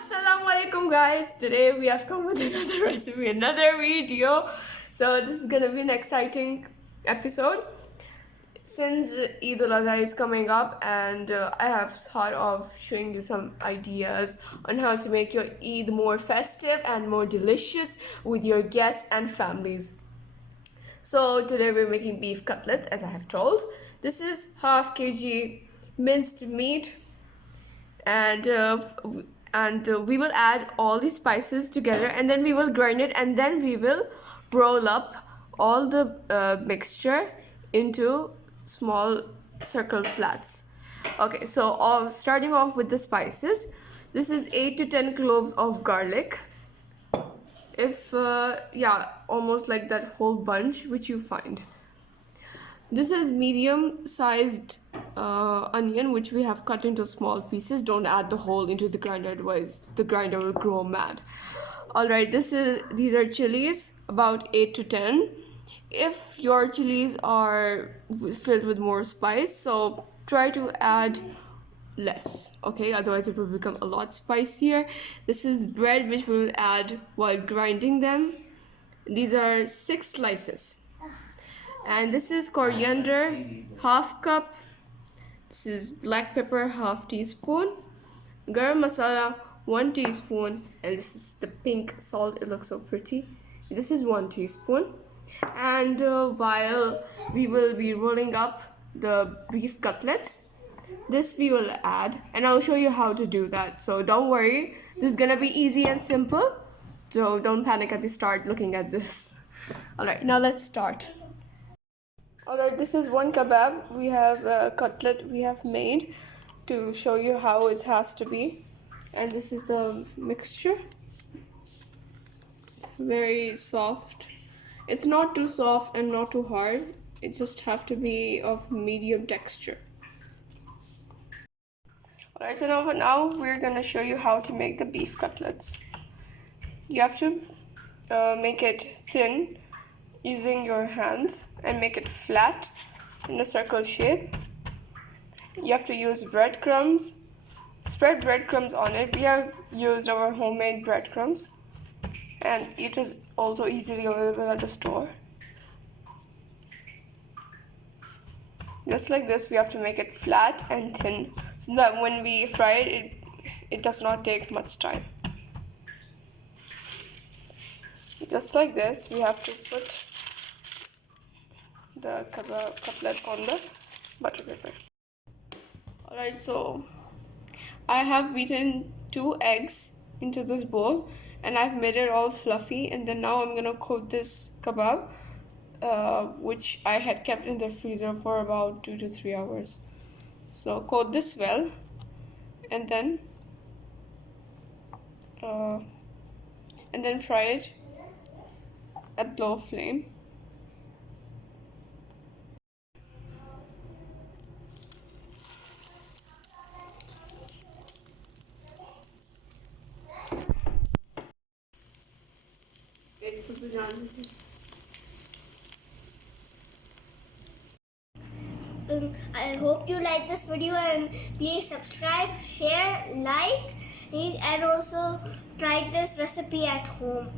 Assalamu alaikum guys. Today we have come with another recipe, another video. So this is gonna be an exciting episode since Eid al-Adha is coming up, and I have thought of showing you some ideas on how to make your Eid more festive and more delicious with your guests and families. So today we're making beef cutlets, as I have told. This is half kg minced meat, and we will add all the spices together, and then we will grind it, and then we will roll up all the mixture into small circle flats. Okay, so starting off with the spices, this is 8 to 10 cloves of garlic. If yeah, almost like that whole bunch which you find. This is medium sized onion which we have cut into small pieces. Don't add the whole into the grinder, otherwise the grinder will grow mad. Alright, these are chilies, about 8 to 10. If your chilies are filled with more spice, so try to add less, okay, otherwise it will become a lot spicier. This is bread which we will add while grinding them. These are 6 slices. And this is coriander, half cup. This is black pepper, half teaspoon. Garam masala, 1 teaspoon. And this is the pink salt, it looks so pretty. This is 1 teaspoon. And while we will be rolling up the beef cutlets, this we will add, and I'll show you how to do that. So don't worry, this is gonna be easy and simple. So don't panic at the start looking at this. Alright, now let's start. Alright, this is one kebab. We have a cutlet we have made to show you how it has to be. And this is the mixture. It's very soft. It's not too soft and not too hard. It just have to be of medium texture. Alright, so now we're gonna show you how to make the beef cutlets. You have to make it thin using your hands and make it flat in a circle shape. You have to use breadcrumbs. Spread breadcrumbs on it. We have used our homemade breadcrumbs, and it is also easily available at the store. Just like this, we have to make it flat and thin so that when we fry it, it does not take much time. Just like this, we have to put the cutlet on the butter paper. Alright, so I have beaten 2 eggs into this bowl, and I've made it all fluffy, and then now I'm gonna coat this kebab, which I had kept in the freezer for about 2 to 3 hours. So coat this well, and then fry it at low flame. I hope you like this video, and please subscribe, share, like, and also try this recipe at home.